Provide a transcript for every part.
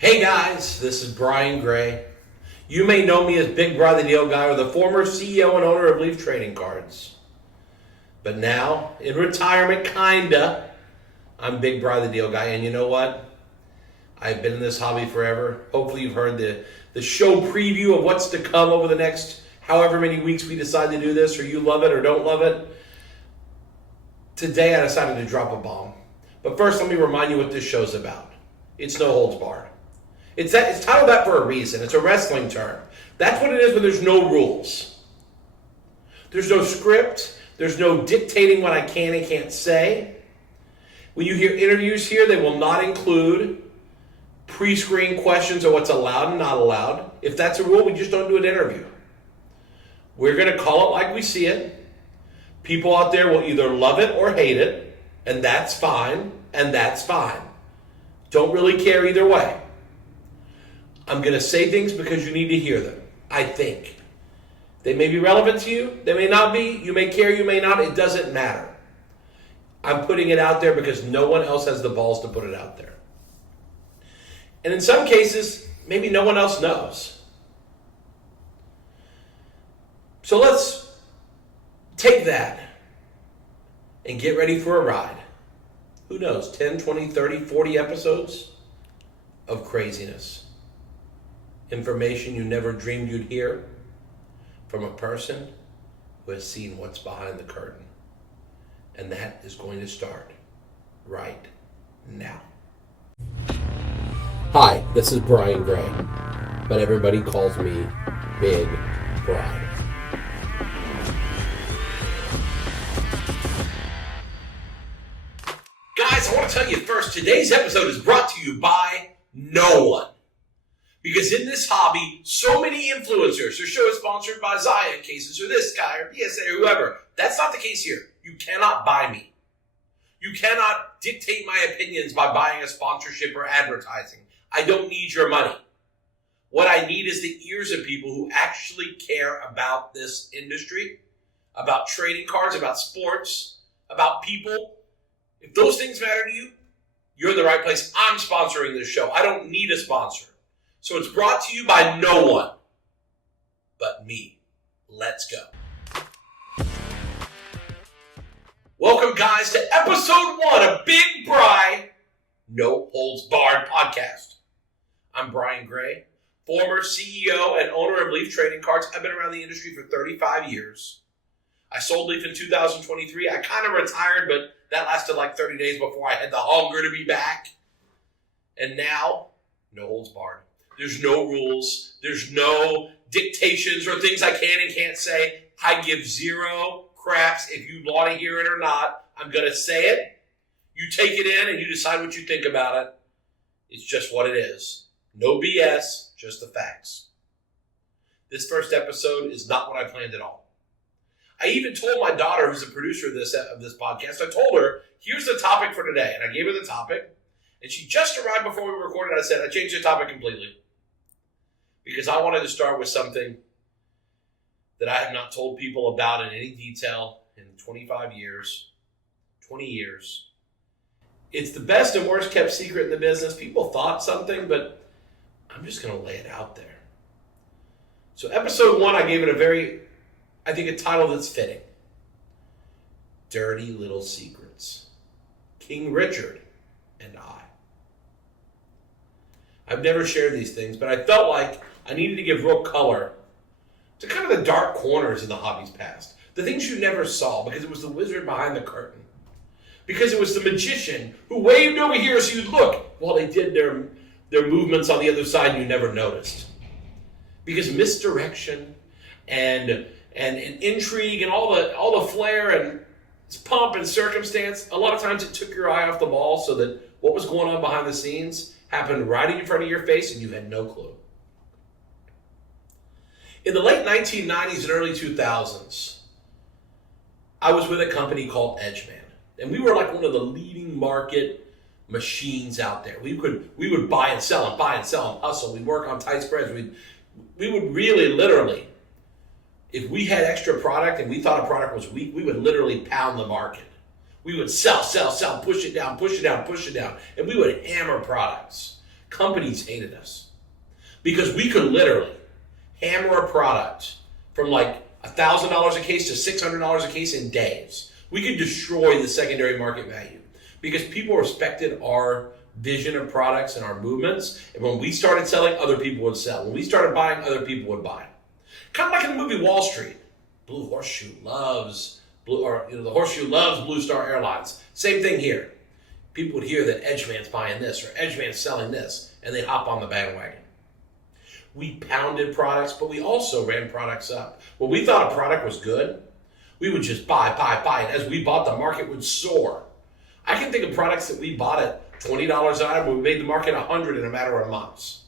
Hey guys, this is Brian Gray. You may know me as Big Brother Deal Guy or the former CEO and owner of Leaf Trading Cards. But now, in retirement, kinda, I'm Big Brother Deal Guy. And you know what? I've been in this hobby forever. Hopefully you've heard the show preview of what's to come over the next however many weeks we decide to do this, or you love it or don't love it. Today I decided to drop a bomb. But first, let me remind you what this show's about. It's no holds barred. It's titled that for a reason. It's a wrestling term. That's what it is when there's no rules. There's no script. There's no dictating what I can and can't say. When you hear interviews here, they will not include pre-screened questions or what's allowed and not allowed. If that's a rule, we just don't do an interview. We're going to call it like we see it. People out there will either love it or hate it, and that's fine, and that's fine. Don't really care either way. I'm going to say things because you need to hear them, I think. They may be relevant to you. They may not be. You may care, you may not. It doesn't matter. I'm putting it out there because no one else has the balls to put it out there. And in some cases, maybe no one else knows. So let's take that and get ready for a ride. Who knows, 10, 20, 30, 40 episodes of craziness. Information you never dreamed you'd hear from a person who has seen what's behind the curtain. And that is going to start right now. Hi, this is Brian Gray, but everybody calls me Big Brian. Guys, I want to tell you first, today's episode is brought to you by no one. Because in this hobby, so many influencers, their show is sponsored by Zaya cases, or this guy, or PSA, or whoever. That's not the case here. You cannot buy me. You cannot dictate my opinions by buying a sponsorship or advertising. I don't need your money. What I need is the ears of people who actually care about this industry, about trading cards, about sports, about people. If those things matter to you, you're in the right place. I'm sponsoring this show. I don't need a sponsor. So it's brought to you by no one but me. Let's go. Welcome, guys, to episode 1 of Big Bri No Holds Barred podcast. I'm Brian Gray, former CEO and owner of Leaf Trading Cards. I've been around the industry for 35 years. I sold Leaf in 2023. I kind of retired, but that lasted like 30 days before I had the hunger to be back. And now, no holds barred. There's no rules. There's no dictations or things I can and can't say. I give zero craps if you want to hear it or not. I'm going to say it. You take it in and you decide what you think about it. It's just what it is. No BS, just the facts. This first episode is not what I planned at all. I even told my daughter, who's a producer of this podcast, I told her, here's the topic for today. And I gave her the topic. And she just arrived before we recorded. I said, I changed the topic completely. Because I wanted to start with something that I have not told people about in any detail in 25 years, 20 years. It's the best and worst kept secret in the business. People thought something, but I'm just going to lay it out there. So episode 1, I gave it a title that's fitting. Dirty Little Secrets. King Richard and I. I've never shared these things, but I felt like I needed to give real color to kind of the dark corners in the hobby's past. The things you never saw, because it was the wizard behind the curtain. Because it was the magician who waved over here so you'd look while they did their movements on the other side and you never noticed. Because misdirection and intrigue and all the flair and pomp and circumstance, a lot of times it took your eye off the ball so that what was going on behind the scenes happened right in front of your face and you had no clue. In the late 1990s and early 2000s, I was with a company called Edgeman. And we were like one of the leading market machines out there. We would buy and sell and hustle. We'd work on tight spreads. We would really literally, if we had extra product and we thought a product was weak, we would literally pound the market. We would sell, push it down. And we would hammer products. companies hated us because we could literally hammer a product from like $1,000 a case to $600 a case in days. We could destroy the secondary market value because people respected our vision of products and our movements. And when we started selling, other people would sell. When we started buying, other people would buy. Kind of like in the movie Wall Street. The Horseshoe loves Blue Star Airlines. Same thing here. People would hear that Edgeman's buying this or Edgeman's selling this, and they'd hop on the bandwagon. We pounded products, but we also ran products up. When we thought a product was good, we would just buy. And as we bought, the market would soar. I can think of products that we bought at $20 an item, we made the market $100 in a matter of months.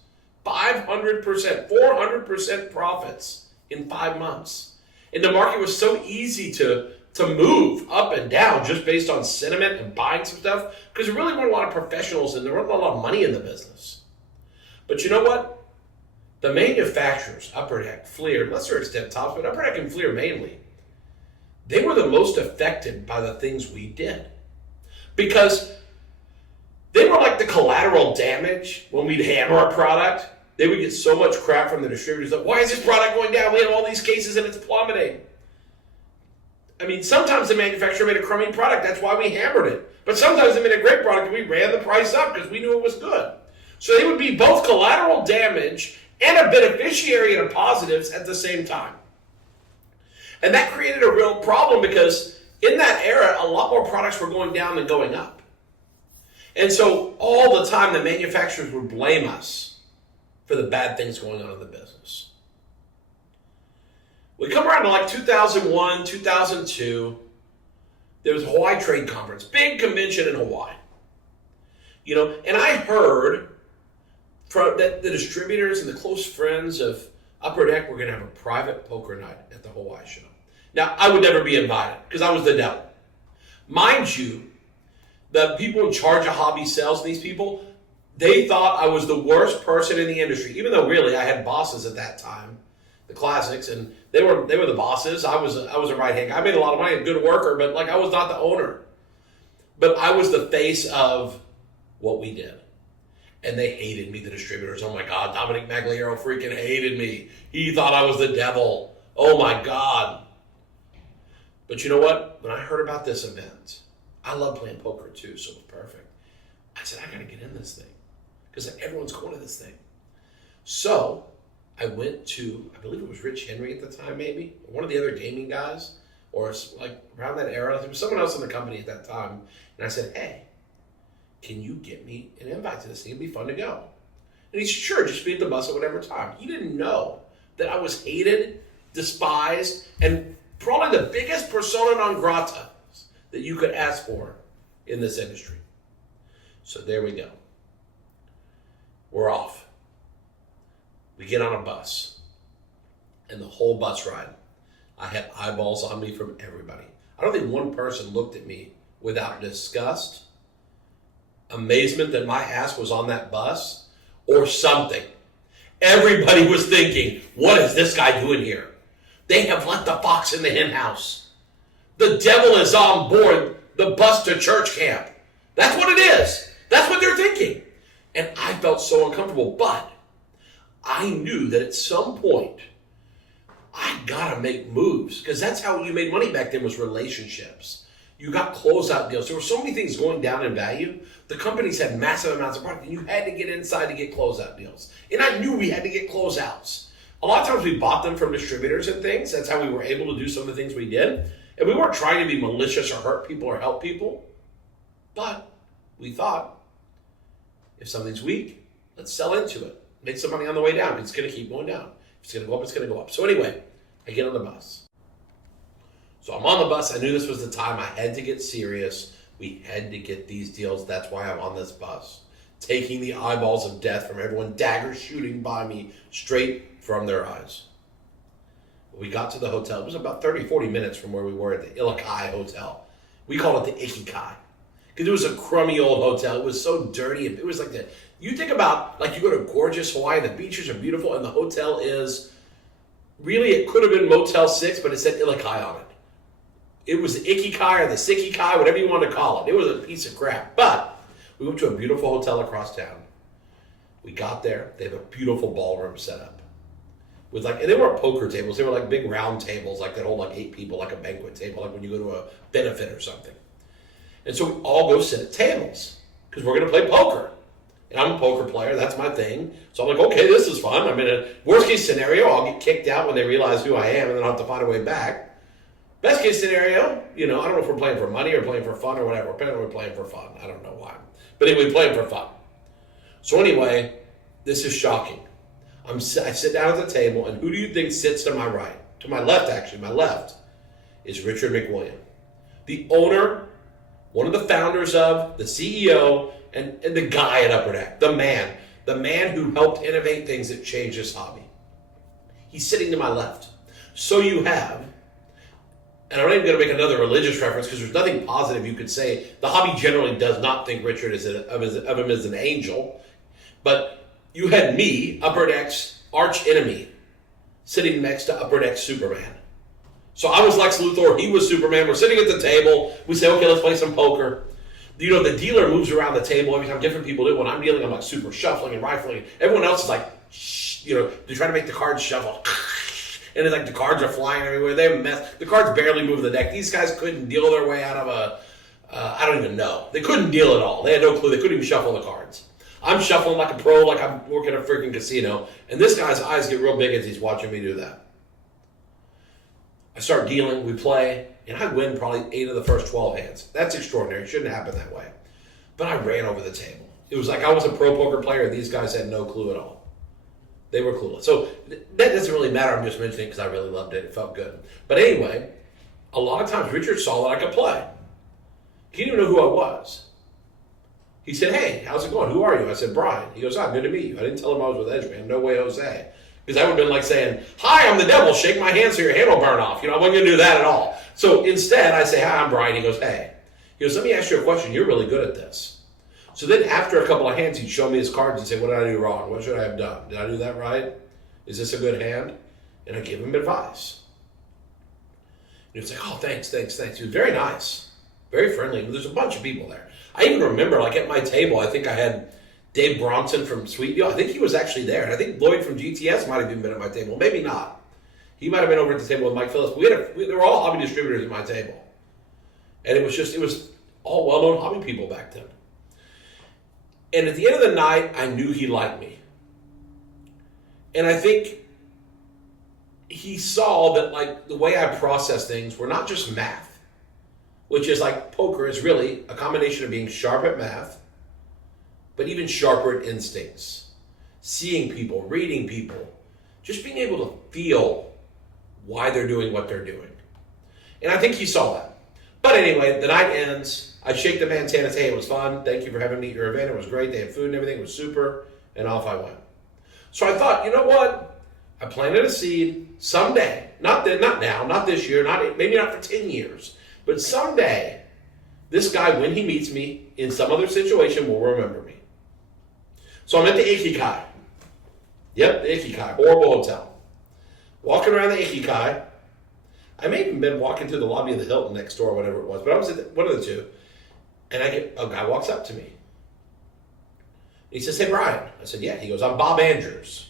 500%, 400% profits in 5 months. And the market was so easy to move up and down just based on sentiment and buying some stuff because there really weren't a lot of professionals and there wasn't a lot of money in the business. But you know what? The manufacturers, Upper Deck, Fleer, lesser extent Tops, but Upper Deck and Fleer mainly, they were the most affected by the things we did. Because they were like the collateral damage when we'd hammer a product. They would get so much crap from the distributors that, why is this product going down? We have all these cases and it's plummeting. I mean, sometimes the manufacturer made a crummy product. That's why we hammered it. But sometimes they made a great product and we ran the price up because we knew it was good. So they would be both collateral damage and a beneficiary of positives at the same time. And that created a real problem because in that era, a lot more products were going down than going up. And so all the time, the manufacturers would blame us for the bad things going on in the business. We come around to like 2001, 2002. There was a Hawaii Trade Conference, big convention in Hawaii. And I heard from that the distributors and the close friends of Upper Deck were going to have a private poker night at the Hawaii show. Now, I would never be invited because I was the devil. Mind you, the people in charge of hobby sales and these people, they thought I was the worst person in the industry, even though really I had bosses at that time, the classics, and they were the bosses. I was a right hand guy. I made a lot of money, a good worker, but I was not the owner. But I was the face of what we did. And they hated me, the distributors. Oh my God, Dominic Magliero freaking hated me. He thought I was the devil. Oh my God. But you know what? When I heard about this event, I love playing poker too, so it was perfect. I said, I gotta get in this thing because everyone's going to this thing. So I went to, I believe it was Rich Henry at the time, maybe, or one of the other gaming guys, or like around that era. There was someone else in the company at that time. And I said, hey, can you get me an invite to this thing? It'd be fun to go. And he said, sure, just be at the bus at whatever time. He didn't know that I was hated, despised, and probably the biggest persona non grata that you could ask for in this industry. So there we go. We're off. We get on a bus. And the whole bus ride, I had eyeballs on me from everybody. I don't think one person looked at me without disgust, amazement that my ass was on that bus, or something. Everybody was thinking, what is this guy doing here? They have let the fox in the hen house. The devil is on board the bus to church camp. That's what it is. That's what they're thinking. And I felt so uncomfortable, but I knew that at some point, I gotta make moves, because that's how you made money back then, was relationships. You got closeout deals. There were so many things going down in value. The companies had massive amounts of product, and you had to get inside to get closeout deals. And I knew we had to get closeouts. A lot of times we bought them from distributors and things. That's how we were able to do some of the things we did. And we weren't trying to be malicious or hurt people or help people. But we thought, if something's weak, let's sell into it. Make some money on the way down. It's going to keep going down. If it's going to go up, it's going to go up. So anyway, I get on the bus. So I'm on the bus. I knew this was the time I had to get serious. We had to get these deals. That's why I'm on this bus. Taking the eyeballs of death from everyone, daggers shooting by me straight from their eyes. We got to the hotel. It was about 30, 40 minutes from where we were at the Ilikai Hotel. We called it the Ikikai, because it was a crummy old hotel. It was so dirty. It was like you think about, like, you go to gorgeous Hawaii, the beaches are beautiful, and the hotel is, really, it could have been Motel 6, but it said Ilikai on it. It was the Ikikai or the Sikikai, whatever you want to call it. It was a piece of crap. But we went to a beautiful hotel across town. We got there. They have a beautiful ballroom set up. With and they weren't poker tables. They were like big round tables, like that hold like 8 people, like a banquet table, like when you go to a benefit or something. And so we all go sit at tables because we're going to play poker. And I'm a poker player. That's my thing. So I'm like, okay, this is fun. I mean, a worst case scenario, I'll get kicked out when they realize who I am, and then I'll have to find a way back. Best case scenario, I don't know if we're playing for money or playing for fun or whatever. Apparently we're playing for fun. I don't know why. But anyway, we're playing for fun. So anyway, this is shocking. I sit down at the table, and who do you think sits to my right? To my left, actually. My left is Richard McWilliam, the owner, one of the founders of, the CEO, and the guy at Upper Deck, the man who helped innovate things that changed this hobby. He's sitting to my left. So you have, and I'm not even going to make another religious reference because there's nothing positive you could say. The hobby generally does not think Richard is of him as an angel, but you had me, Upper Deck's arch enemy, sitting next to Upper Deck's Superman. So I was Lex Luthor, he was Superman. We're sitting at the table. We say, okay, let's play some poker. The dealer moves around the table every time different people do. When I'm dealing, I'm like super shuffling and rifling. Everyone else is like, shh, they're trying to make the cards shuffle. And it's like the cards are flying everywhere. They're a mess. The cards barely move the deck. These guys couldn't deal their way out of I don't even know. They couldn't deal at all. They had no clue. They couldn't even shuffle the cards. I'm shuffling like a pro, like I'm working at a freaking casino. And this guy's eyes get real big as he's watching me do that. I start dealing, we play, and I win probably 8 of the first 12 hands. That's extraordinary. It shouldn't happen that way. But I ran over the table. It was like I was a pro poker player, and these guys had no clue at all. They were clueless. So that doesn't really matter. I'm just mentioning it because I really loved it. It felt good. But anyway, a lot of times Richard saw that I could play. He didn't even know who I was. He said, hey, how's it going? Who are you? I said, Brian. He goes, good to meet you. I didn't tell him I was with Edgeman. No way, Jose. Because that would have been like saying, hi, I'm the devil. Shake my hand so your hand will burn off. I wasn't going to do that at all. So instead, I say, hi, I'm Brian. He goes, hey. He goes, let me ask you a question. You're really good at this. So then after a couple of hands, he'd show me his cards and say, what did I do wrong? What should I have done? Did I do that right? Is this a good hand? And I give him advice. And he was like, oh, thanks. He was very nice, very friendly. There's a bunch of people there. I even remember, at my table, I think I had Dave Bronson from Sweet Deal. I think he was actually there. And I think Lloyd from GTS might have even been at my table. Maybe not. He might have been over at the table with Mike Phillips. They were all hobby distributors at my table. And it was all well-known hobby people back then. And at the end of the night, I knew he liked me. And I think he saw that, the way I process things were not just math, which is poker is really a combination of being sharp at math, but even sharper at instincts. Seeing people, reading people, just being able to feel why they're doing what they're doing. And I think he saw that. But anyway, the night ends. I shake the man's hand and say, hey, it was fun. Thank you for having me at your event. It was great. They had food and everything. It was super. And off I went. So I thought, you know what? I planted a seed someday. Not now, not this year, maybe not for 10 years. But someday, this guy, when he meets me in some other situation, will remember me. So I'm at the Ikikai. Yep, the Ikikai. Horrible hotel. Walking around the Ikikai. I may have even been walking through the lobby of the Hilton next door, whatever it was. But I was at one of the two. And a guy walks up to me. He says, hey, Brian. I said, yeah. He goes, I'm Bob Andrews.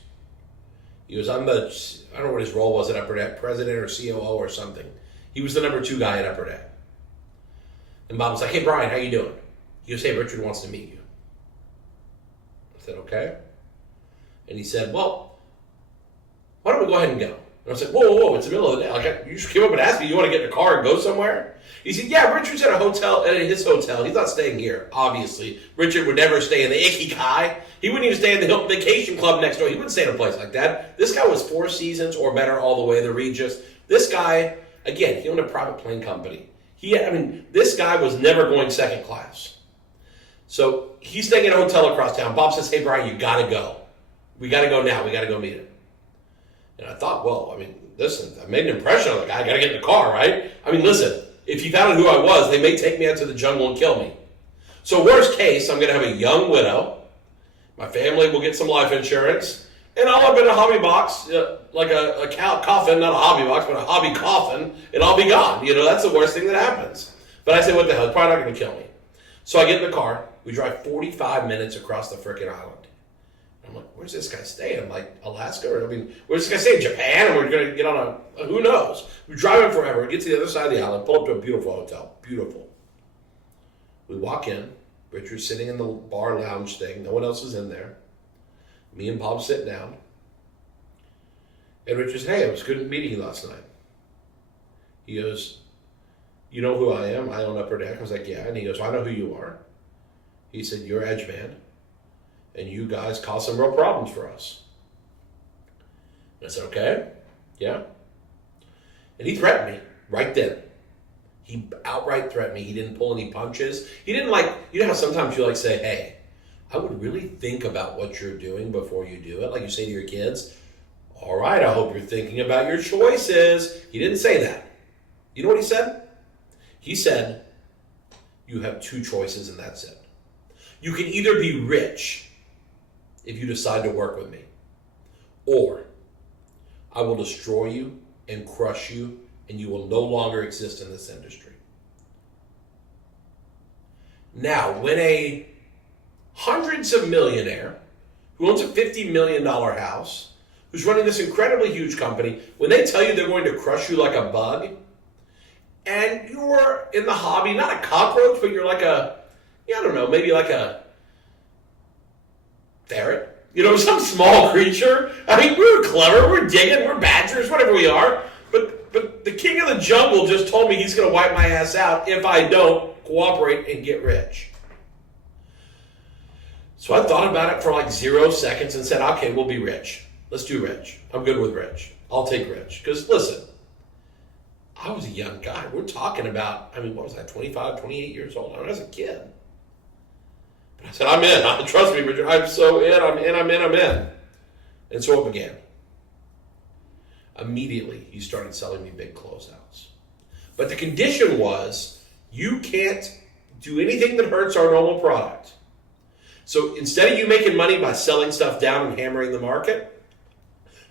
He goes, I don't know what his role was at Upper Deck, president or COO or something. He was the number 2 guy at Upper Deck. And Bob was like, hey, Brian, how you doing? He goes, hey, Richard wants to meet you. I said, okay. And he said, well, why don't we go ahead and go? And I said, whoa, it's the middle of the day. You just came up and asked me, you want to get in a car and go somewhere? He said, yeah, Richard's at his hotel. He's not staying here, obviously. Richard would never stay in the Ikikai. He wouldn't even stay in the Hilton Vacation Club next door. He wouldn't stay in a place like that. This guy was 4 seasons or better all the way, the Regis. This guy, again, he owned a private plane company. This guy was never going second class. So he's staying in a hotel across town. Bob says, hey, Brian, you got to go. We got to go now. We got to go meet him. And I thought, listen, I made an impression on the guy. I got to get in the car, right? Listen, if he found out who I was, they may take me out to the jungle and kill me. So worst case, I'm going to have a young widow. My family will get some life insurance. And I'll have been in a hobby box, like a coffin, not a hobby box, but a hobby coffin, and I'll be gone. That's the worst thing that happens. But I said, what the hell? It's probably not going to kill me. So I get in the car. We drive 45 minutes across the frickin' island. I'm like, where's this guy staying? I'm like, Alaska? Or, where's this guy staying? Japan? And we're going to get on a who knows? We're driving forever. We get to the other side of the island, pull up to a beautiful hotel. Beautiful. We walk in. Richard's sitting in the bar lounge thing. No one else is in there. Me and Bob sit down. And Richard says, hey, it was good meeting you last night. He goes, you know who I am? I own Upper Deck. I was like, yeah. And he goes, well, I know who you are. He said, you're Edgeman. And you guys cause some real problems for us. And I said, okay. Yeah. And he threatened me right then. He outright threatened me. He didn't pull any punches. He didn't you know how sometimes you say, hey, I would really think about what you're doing before you do it. Like you say to your kids, all right, I hope you're thinking about your choices. He didn't say that. You know what he said? He said, you have two choices and that's it. You can either be rich if you decide to work with me, or I will destroy you and crush you and you will no longer exist in this industry. Now, when a hundreds of millionaire who owns a $50 million house, who's running this incredibly huge company, when they tell you they're going to crush you like a bug, and you're in the hobby, not a cockroach, but you're like maybe like a ferret, some small creature. We're clever, we're digging, we're badgers, whatever we are, but the king of the jungle just told me he's going to wipe my ass out if I don't cooperate and get rich. So I thought about it for 0 seconds and said, okay, we'll be rich. Let's do rich. I'm good with rich. I'll take rich. Because listen, I was a young guy. We're talking about, what was I, 25, 28 years old? I was a kid. But I said, I'm in. Trust me, Richard. I'm so in. I'm in. And so it began. Immediately, he started selling me big closeouts. But the condition was, you can't do anything that hurts our normal product. So instead of you making money by selling stuff down and hammering the market,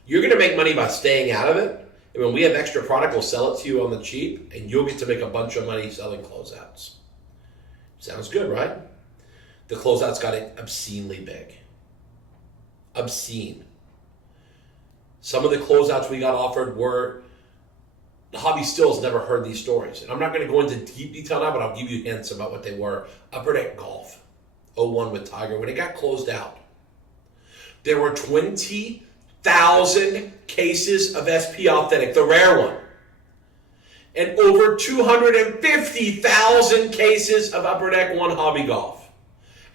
you're going to make money by staying out of it. And when we have extra product, we'll sell it to you on the cheap, and you'll get to make a bunch of money selling closeouts. Sounds good, right? The closeouts got obscenely big. Obscene. Some of the closeouts we got offered were, the hobby still has never heard these stories. And I'm not going to go into deep detail now, but I'll give you hints about what they were. Upper Deck Golf, '01 with Tiger, when it got closed out, there were 20,000 cases of SP Authentic, the rare one, and over 250,000 cases of Upper Deck 1 Hobby Golf.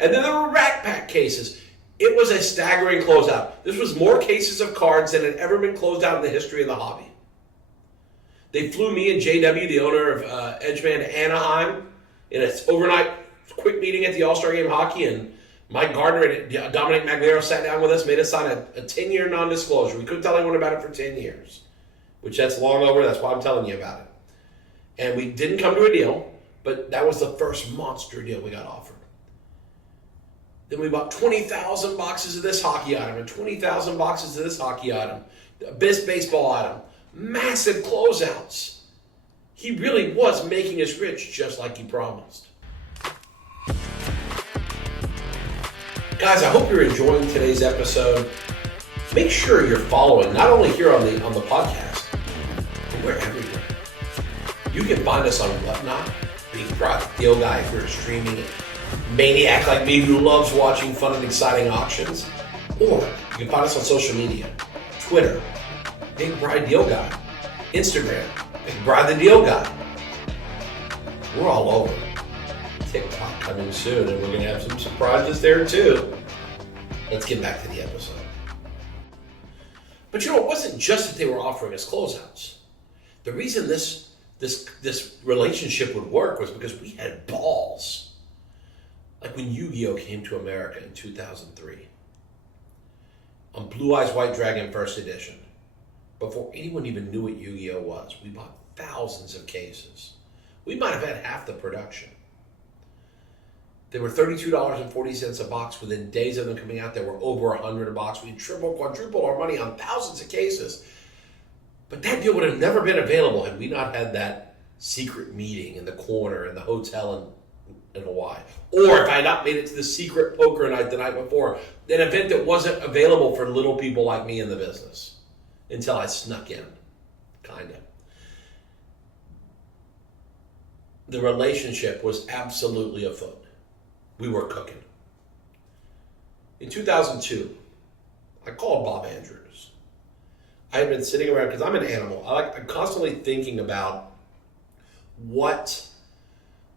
And then there were Rack Pack cases. It was a staggering closeout. This was more cases of cards than had ever been closed out in the history of the hobby. They flew me and JW, the owner of Edgeman, to Anaheim in an overnight quick meeting at the All-Star Game Hockey, and Mike Gardner and Dominic McWilliam sat down with us, made us sign a 10-year non-disclosure. We couldn't tell anyone about it for 10 years, which that's long over. That's why I'm telling you about it. And we didn't come to a deal, but that was the first monster deal we got offered. Then we bought 20,000 boxes of this hockey item and 20,000 boxes of this hockey item, this baseball item, massive closeouts. He really was making us rich just like he promised. Guys, I hope you're enjoying today's episode. Make sure you're following, not only here on the podcast, but we're everywhere. You can find us on Whatnot, Big Brother Deal Guy if you're a streaming maniac like me who loves watching fun and exciting auctions. Or you can find us on social media, Twitter, Big Bride Deal Guy, Instagram, Big Bride the Deal Guy. We're all over. TikTok coming soon, and we're going to have some surprises there too. Let's get back to the episode. But it wasn't just that they were offering us closeouts. The reason this relationship would work was because we had balls. Like when Yu-Gi-Oh came to America in 2003 on Blue Eyes White Dragon First Edition. Before anyone even knew what Yu-Gi-Oh was, we bought thousands of cases. We might have had half the production. They were $32.40 a box. Within days of them coming out, there were over 100 a box. We tripled, quadrupled our money on thousands of cases. But that deal would have never been available had we not had that secret meeting in the corner in the hotel in Hawaii. Or if I had not made it to the secret poker night the night before, an event that wasn't available for little people like me in the business until I snuck in, kind of. The relationship was absolutely afoot. We were cooking. In 2002, I called Bob Andrews. I had been sitting around, because I'm an animal. I'm constantly thinking about what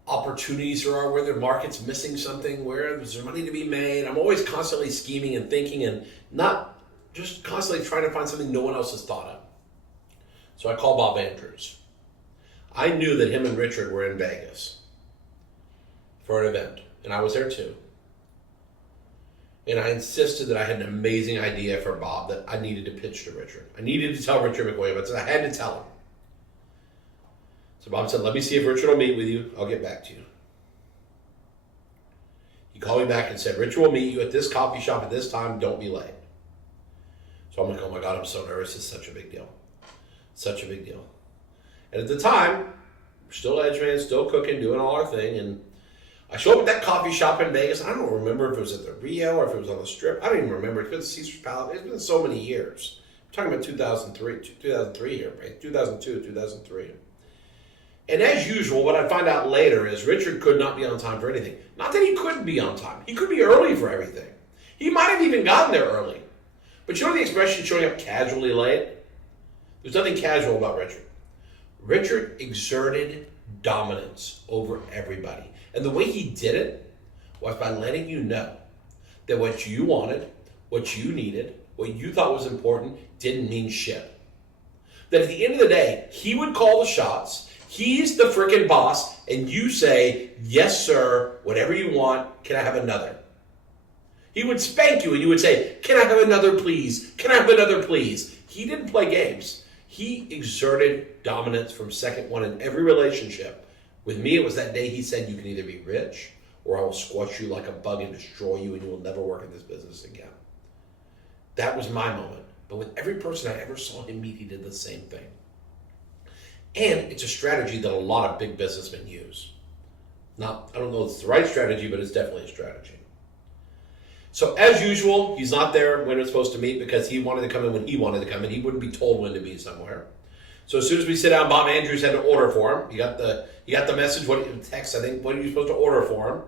opportunities there are, where the market's missing something, where there's money to be made. I'm always constantly scheming and thinking and not just constantly trying to find something no one else has thought of. So I called Bob Andrews. I knew that him and Richard were in Vegas for an event, and I was there too. And I insisted that I had an amazing idea for Bob that I needed to pitch to Richard. I needed to tell Richard McWilliam. I said I had to tell him. So Bob said, let me see if Richard will meet with you. I'll get back to you. He called me back and said, Richard will meet you at this coffee shop at this time. Don't be late. So I'm like, oh my God, I'm so nervous. It's such a big deal. Such a big deal. And at the time, we're still Edgeman, still cooking, doing all our thing. And I showed up at that coffee shop in Vegas. I don't remember if it was at the Rio or if it was on the Strip. I don't even remember. It's been Caesar's Palace. It's been so many years. I'm talking about 2003 here, right? 2002, 2003. And as usual, what I find out later is Richard could not be on time for anything. Not that he couldn't be on time. He could be early for everything. He might have even gotten there early. But you know the expression showing up casually late? There's nothing casual about Richard. Richard exerted dominance over everybody. And the way he did it was by letting you know that what you wanted, what you needed, what you thought was important didn't mean shit. That at the end of the day, he would call the shots. He's the freaking boss, and you say, yes, sir, whatever you want, can I have another? He would spank you, and you would say, can I have another, please? Can I have another, please? He didn't play games. He exerted dominance from second one in every relationship. With me, it was that day he said, you can either be rich, or I will squash you like a bug and destroy you, and you will never work in this business again. That was my moment. But with every person I ever saw him meet, he did the same thing. And it's a strategy that a lot of big businessmen use. Not, I don't know if it's the right strategy, but it's definitely a strategy. So as usual, he's not there when it's supposed to meet because he wanted to come in when he wanted to come in. He wouldn't be told when to be somewhere. So as soon as we sit down, Bob Andrews had to order for him. You got the message, text, I think, what are you supposed to order for him?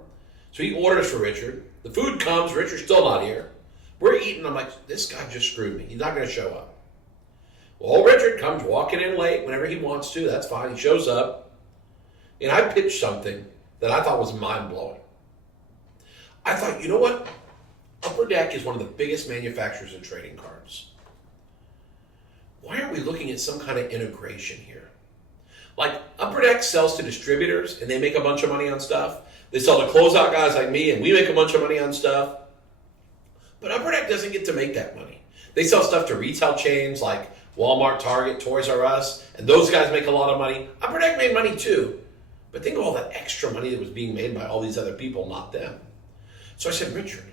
So he orders for Richard. The food comes, Richard's still not here. We're eating, I'm like, this guy just screwed me. He's not going to show up. Well, Richard comes walking in late whenever he wants to. That's fine. He shows up. And I pitched something that I thought was mind-blowing. I thought, you know what? Upper Deck is one of the biggest manufacturers in trading cards. Why aren't we looking at some kind of integration here? Like, Upper Deck sells to distributors, and they make a bunch of money on stuff. They sell to closeout guys like me, and we make a bunch of money on stuff. But Upper Deck doesn't get to make that money. They sell stuff to retail chains like Walmart, Target, Toys R Us, and those guys make a lot of money. Upper Deck made money too. But think of all that extra money that was being made by all these other people, not them. So I said, Richard,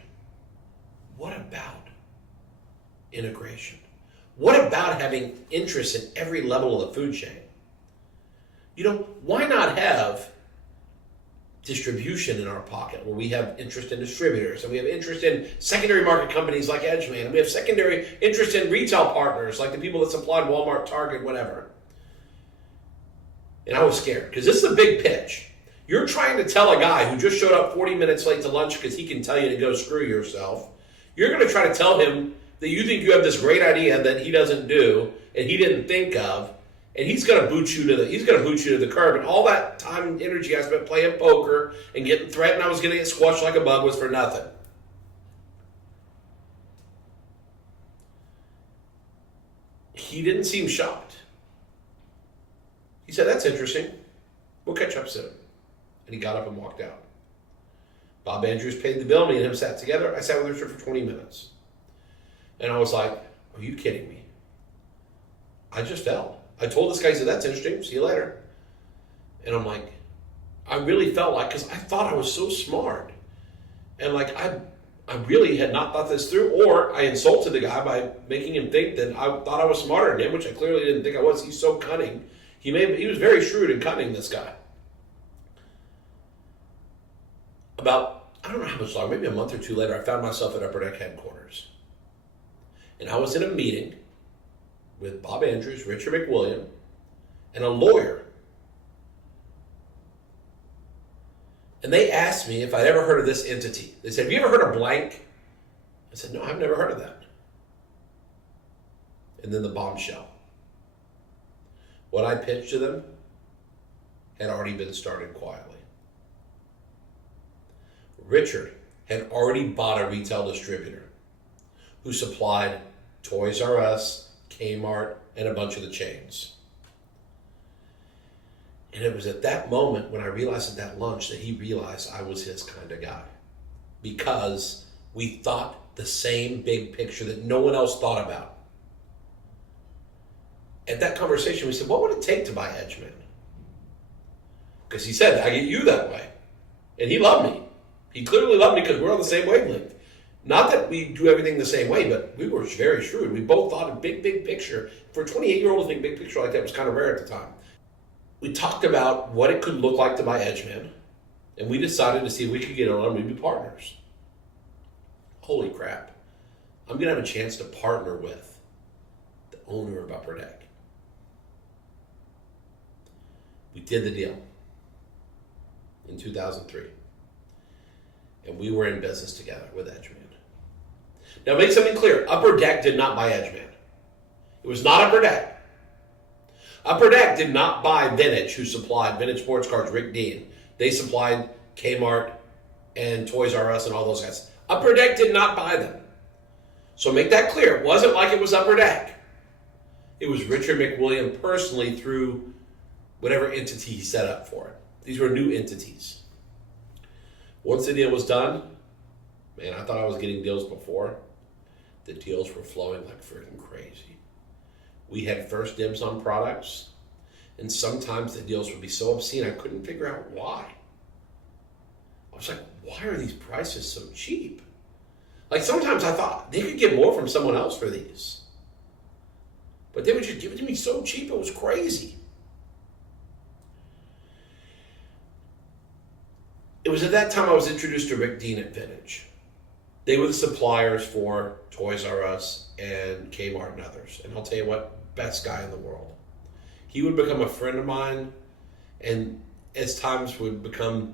what about integration? What about having interest in every level of the food chain? You know, why not have distribution in our pocket where we have interest in distributors and we have interest in secondary market companies like Edgeman and we have secondary interest in retail partners like the people that supplied Walmart, Target, whatever. And I was scared because this is a big pitch. You're trying to tell a guy who just showed up 40 minutes late to lunch because he can tell you to go screw yourself. You're going to try to tell him that you think you have this great idea that he doesn't do and he didn't think of. And he's going to boot you to the curb. And all that time and energy I spent playing poker and getting threatened I was going to get squashed like a bug was for nothing. He didn't seem shocked. He said, that's interesting. We'll catch up soon. And he got up and walked out. Bob Andrews paid the bill. Me and him sat together. I sat with Richard for 20 minutes. And I was like, are you kidding me? I just fell. I told this guy, he said, that's interesting. See you later. And I'm like, I really felt like, because I thought I was so smart. And like, I really had not thought this through, or I insulted the guy by making him think that I thought I was smarter than him, which I clearly didn't think I was. He's so cunning. He was very shrewd and cunning, this guy. About, I don't know how much longer, maybe a month or two later, I found myself at Upper Deck headquarters. And I was in a meeting with Bob Andrews, Richard McWilliam, and a lawyer. And they asked me if I'd ever heard of this entity. They said, have you ever heard of blank? I said, no, I've never heard of that. And then the bombshell. What I pitched to them had already been started quietly. Richard had already bought a retail distributor who supplied Toys R Us, Kmart, and a bunch of the chains. And it was at that moment when I realized at that lunch that he realized I was his kind of guy. Because we thought the same big picture that no one else thought about. At that conversation, we said, what would it take to buy Edgeman? Because he said, I get you that way. And he loved me. He clearly loved me because we're on the same wavelength. Not that we do everything the same way, but we were very shrewd. We both thought a big picture. For a 28-year-old to think big picture like that was kind of rare at the time. We talked about what it could look like to buy Edgeman, and we decided to see if we could get on and we'd be partners. Holy crap. I'm going to have a chance to partner with the owner of Upper Deck. We did the deal in 2003. And we were in business together with Edgeman. Now, make something clear. Upper Deck did not buy Edgeman. It was not Upper Deck. Upper Deck did not buy Vintage, who supplied Vintage Sports Cards, Rick Dean. They supplied Kmart and Toys R Us and all those guys. Upper Deck did not buy them. So make that clear. It wasn't like it was Upper Deck. It was Richard McWilliam personally through whatever entity he set up for it. These were new entities. Once the deal was done, man, I thought I was getting deals before. The deals were flowing like freaking crazy. We had first dibs on products, and sometimes the deals would be so obscene I couldn't figure out why. I was like, why are these prices so cheap? Like sometimes I thought they could get more from someone else for these. But they would just give it to me so cheap, it was crazy. It was at that time I was introduced to Rick Dean at Vintage. They were the suppliers for Toys R Us and Kmart and others. And I'll tell you what, best guy in the world. He would become a friend of mine, and as times would become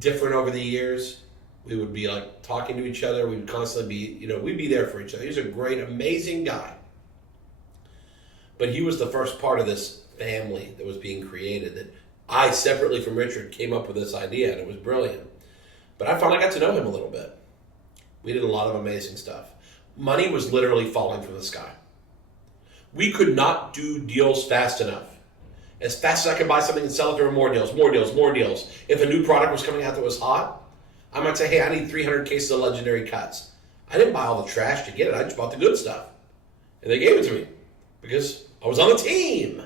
different over the years, we would be like talking to each other. We would constantly be, we'd be there for each other. He was a great, amazing guy. But he was the first part of this family that was being created that I, separately from Richard, came up with this idea, and it was brilliant. But I finally got to know him a little bit. We did a lot of amazing stuff. Money was literally falling from the sky. We could not do deals fast enough. As fast as I could buy something and sell it, there were more deals, more deals, more deals. If a new product was coming out that was hot, I might say, hey, I need 300 cases of Legendary Cuts. I didn't buy all the trash to get it. I just bought the good stuff. And they gave it to me because I was on the team.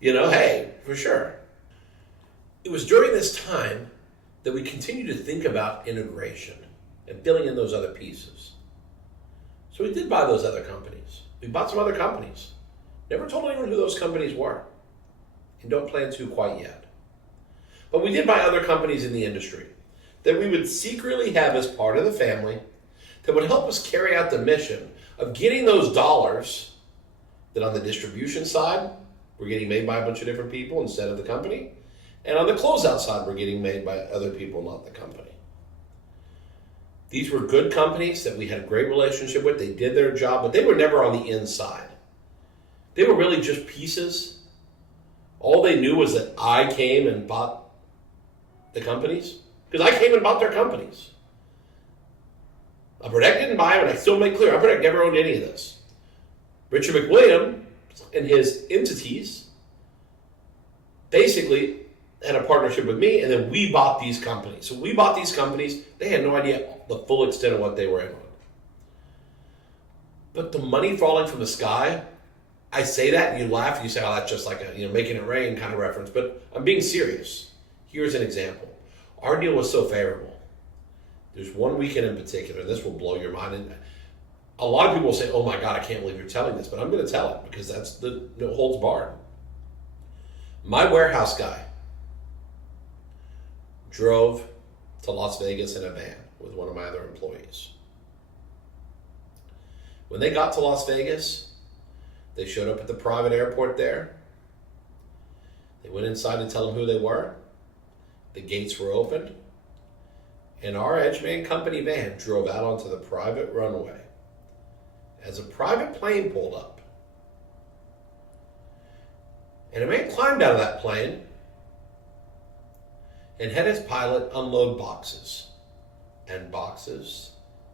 Hey, for sure. It was during this time that we continued to think about integration and filling in those other pieces. So we did buy those other companies. We bought some other companies. Never told anyone who those companies were. And don't plan to quite yet. But we did buy other companies in the industry that we would secretly have as part of the family that would help us carry out the mission of getting those dollars that on the distribution side were getting made by a bunch of different people instead of the company. And on the closeout side, were getting made by other people, not the company. These were good companies that we had a great relationship with. They did their job, but they were never on the inside. They were really just pieces. All they knew was that I came and bought the companies, because I came and bought their companies. Upper Deck didn't buy them, and I still make clear, Upper Deck never owned any of this. Richard McWilliam and his entities basically had a partnership with me, and then we bought these companies. So we bought these companies. They had no idea the full extent of what they were in on. But the money falling from the sky, I say that and you laugh and you say, oh, that's just like a making it rain kind of reference. But I'm being serious. Here's an example. Our deal was so favorable. There's one weekend in particular, and this will blow your mind. And a lot of people will say, oh my God, I can't believe you're telling this. But I'm going to tell it because that's the no holds barred. My warehouse guy drove to Las Vegas in a van with one of my other employees. When they got to Las Vegas, they showed up at the private airport there. They went inside to tell them who they were. The gates were opened. And our Edgeman Company van drove out onto the private runway. As a private plane pulled up, and a man climbed out of that plane and had his pilot unload boxes and boxes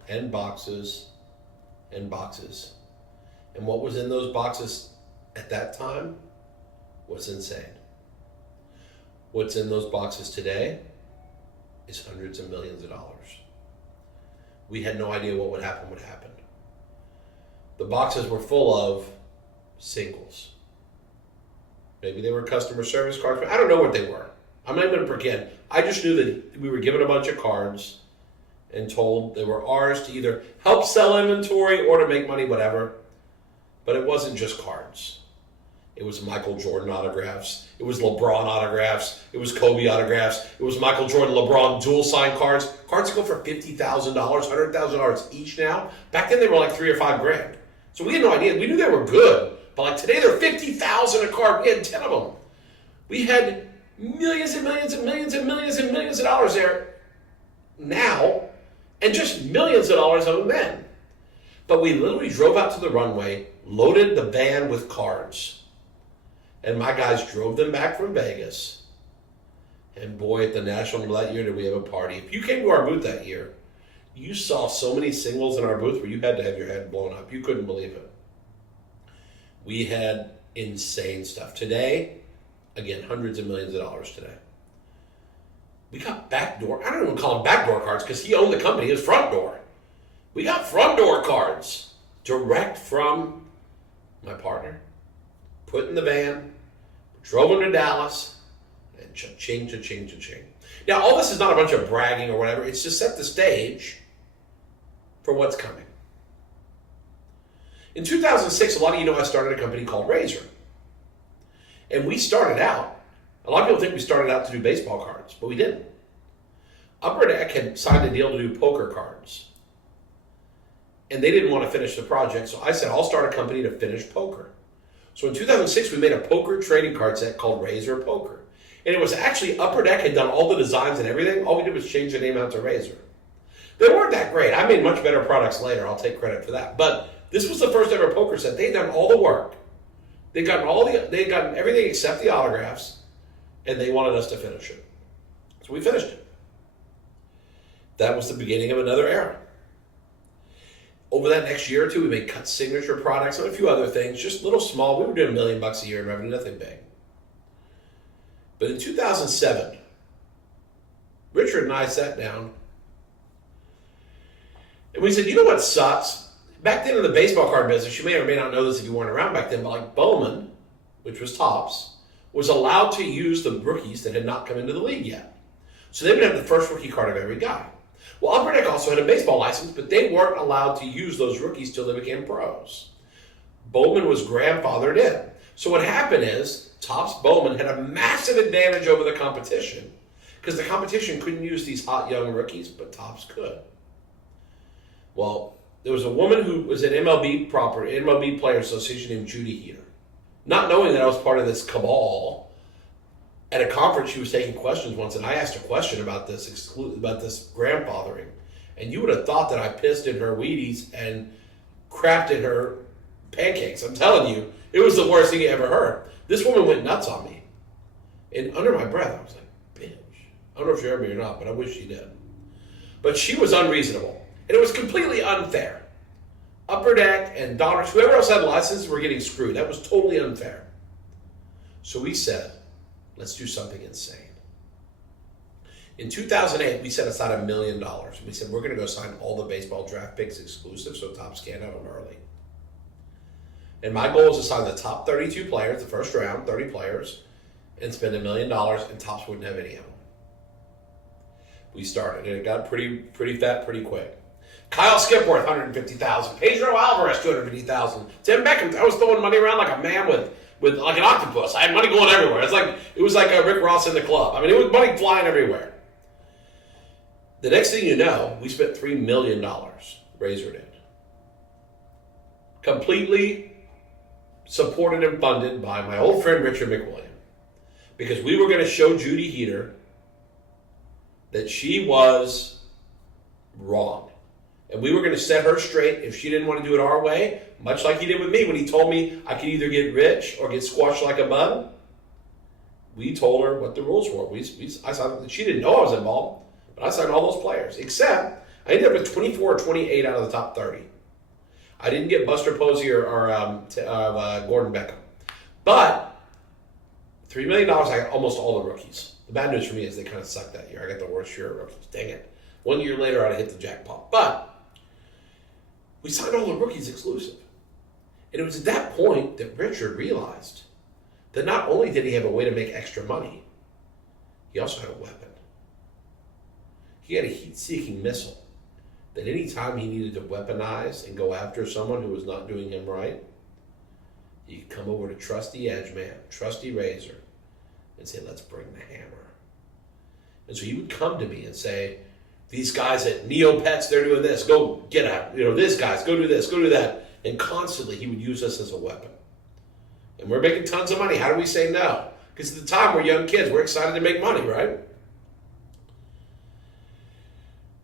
and boxes and boxes. And what was in those boxes at that time was insane. What's in those boxes today is hundreds of millions of dollars. We had no idea what would happen. The boxes were full of singles. Maybe they were customer service cards, but I don't know what they were. I'm not even going to pretend. I just knew that we were given a bunch of cards and told they were ours to either help sell inventory or to make money, whatever. But it wasn't just cards. It was Michael Jordan autographs. It was LeBron autographs. It was Kobe autographs. It was Michael Jordan, LeBron dual sign cards. Cards go for $50,000, $100,000 each now. Back then they were like $3,000 or $5,000. So we had no idea. We knew they were good, but like today they're $50,000 a card. We had 10 of them. We had millions and millions and millions and millions and millions of dollars there now, and just millions of dollars of them then. But we literally drove out to the runway, loaded the van with cards, and my guys drove them back from Vegas. And boy, at the National that year did we have a party. If you came to our booth that year, you saw so many singles in our booth where you had to have your head blown up. You couldn't believe it. We had insane stuff. Today, again, hundreds of millions of dollars today. We got backdoor, I don't even call them backdoor cards because he owned the company, his front door. We got front door cards direct from my partner, put in the van, drove him to Dallas, and cha-ching. Now, all this is not a bunch of bragging or whatever. It's to set the stage for what's coming. In 2006, a lot of you know I started a company called Razor. And we started out, a lot of people think we started out to do baseball cards, but we didn't. Upper Deck had signed a deal to do poker cards. And they didn't want to finish the project, so I said, I'll start a company to finish poker. So in 2006, we made a poker trading card set called Razor Poker. And it was actually, Upper Deck had done all the designs and everything. All we did was change the name out to Razor. They weren't that great. I made much better products later. I'll take credit for that. But this was the first ever poker set. They'd done all the work. They'd gotten everything except the autographs, and they wanted us to finish it. So we finished it. That was the beginning of another era. Over that next year or two, we made cut signature products and a few other things, just little small. We were doing $1 million a year in revenue, nothing big. But in 2007, Richard and I sat down and we said, you know what sucks? Back then in the baseball card business, you may or may not know this if you weren't around back then, but like Bowman, which was Topps, was allowed to use the rookies that had not come into the league yet. So they would have the first rookie card of every guy. Well, Upper Deck also had a baseball license, but they weren't allowed to use those rookies till they became pros. Bowman was grandfathered in. So what happened is Topps Bowman had a massive advantage over the competition because the competition couldn't use these hot young rookies, but Topps could. Well, there was a woman who was an MLB Players Association named Judy Heater. Not knowing that I was part of this cabal, at a conference she was taking questions once, and I asked a question about this grandfathering, and you would have thought that I pissed in her Wheaties and crapped in her pancakes. I'm telling you, it was the worst thing you ever heard. This woman went nuts on me. And under my breath, I was like, bitch. I don't know if she heard me or not, but I wish she did. But she was unreasonable. And it was completely unfair. Upper Deck and Donners, whoever else had licenses were getting screwed. That was totally unfair. So we said, let's do something insane. In 2008, we set aside $1 million. We said, we're going to go sign all the baseball draft picks exclusive so Topps can't have them early. And my goal was to sign the top 32 players, the first round, 30 players, and spend $1 million, and Topps wouldn't have any of them. We started, and it got pretty fat pretty quick. Kyle Skipworth, $150,000. Pedro Alvarez, $250,000. Tim Beckham, I was throwing money around like a man with like an octopus. I had money going everywhere. It was like Rick Ross in the club. I mean, it was money flying everywhere. The next thing you know, we spent $3 million, Razor did. Completely supported and funded by my old friend Richard McWilliam. Because we were going to show Judy Heater that she was wrong. And we were going to set her straight if she didn't want to do it our way, much like he did with me when he told me I could either get rich or get squashed like a bug. We told her what the rules were. I signed, she didn't know I was involved, but I signed all those players, except I ended up with 24 or 28 out of the top 30. I didn't get Buster Posey or Gordon Beckham. But $3 million, I got almost all the rookies. The bad news for me is they kind of sucked that year. I got the worst year of rookies. Dang it. 1 year later, I'd have hit the jackpot. But we signed all the rookies exclusive. And it was at that point that Richard realized that not only did he have a way to make extra money, he also had a weapon. He had a heat-seeking missile that any time he needed to weaponize and go after someone who was not doing him right, he could come over to Trusty Edgeman, Trusty Razor, and say, let's bring the hammer. And so he would come to me and say, these guys at Neopets, they're doing this. Go get out. This guys, go do this, go do that. And constantly he would use us as a weapon. And we're making tons of money. How do we say no? Because at the time we're young kids. We're excited to make money, right?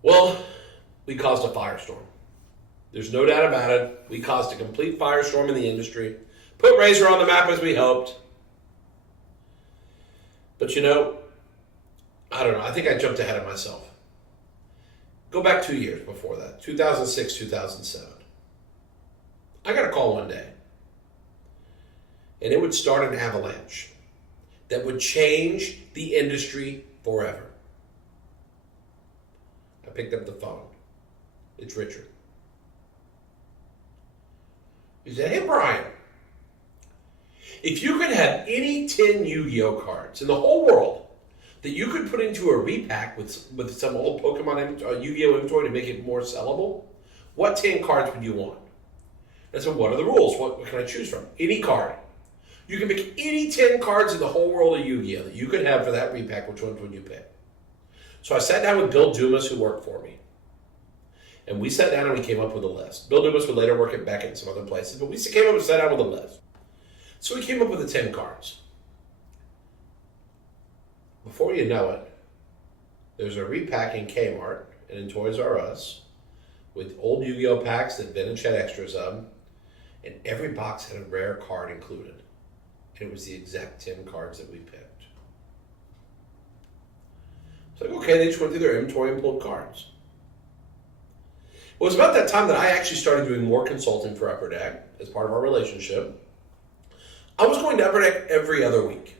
Well, we caused a firestorm. There's no doubt about it. We caused a complete firestorm in the industry. Put Razor on the map as we hoped. But I don't know. I think I jumped ahead of myself. Go back 2 years before that, 2006, 2007. I got a call one day, and it would start an avalanche that would change the industry forever. I picked up the phone. It's Richard. He said, hey, Brian, if you could have any 10 Yu-Gi-Oh cards in the whole world that you could put into a repack with some old Pokemon Yu-Gi-Oh inventory to make it more sellable, what 10 cards would you want? I said, what are the rules? What can I choose from? Any card. You can pick any 10 cards in the whole world of Yu-Gi-Oh that you could have for that repack. Which ones would you pick? So I sat down with Bill Dumas, who worked for me. And we sat down and we came up with a list. Bill Dumas would later work at Beckett and some other places, but we came up and sat down with a list. So we came up with the 10 cards. Before you know it, there's a repack in Kmart and in Toys R Us with old Yu-Gi-Oh packs that vintage had extras of, and every box had a rare card included. And it was the exact 10 cards that we picked. It's like, okay, they just went through their inventory and pulled cards. Well, it was about that time that I actually started doing more consulting for Upper Deck as part of our relationship. I was going to Upper Deck every other week.